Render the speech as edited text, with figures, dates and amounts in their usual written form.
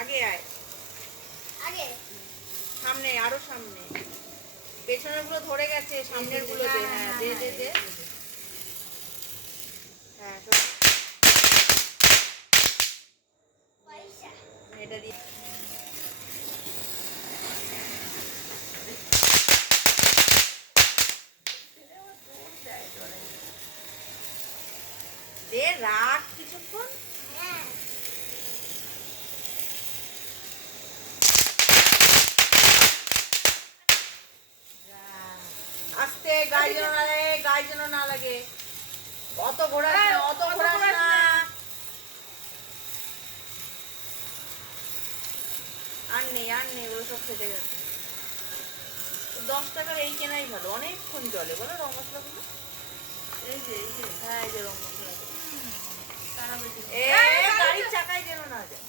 আগে আয়, আগে সামনে, আরো সামনে। পেছনের গুলো ধরে গেছে, সামনের গুলো দে। হ্যাঁ দে দে দে। হ্যাঁ এটা দিয়ে দে, রাখ কিছুক্ষণ। আস্তে, গায়ে যেন না লাগে, গায়ে যেন না লাগে। অত ঘোরাস না, অত ঘোরাস না। আর নেই, আর নেই, ওগুলো সব ফেটে গেছে। 10 টাকার এই কেনাই ভালো, অনেকক্ষণ চলে বলো রং মশলাগুলো। এই যে হ্যাঁ, এই যে রং মশলা। গাড়ির চাকায় যেন না যায়।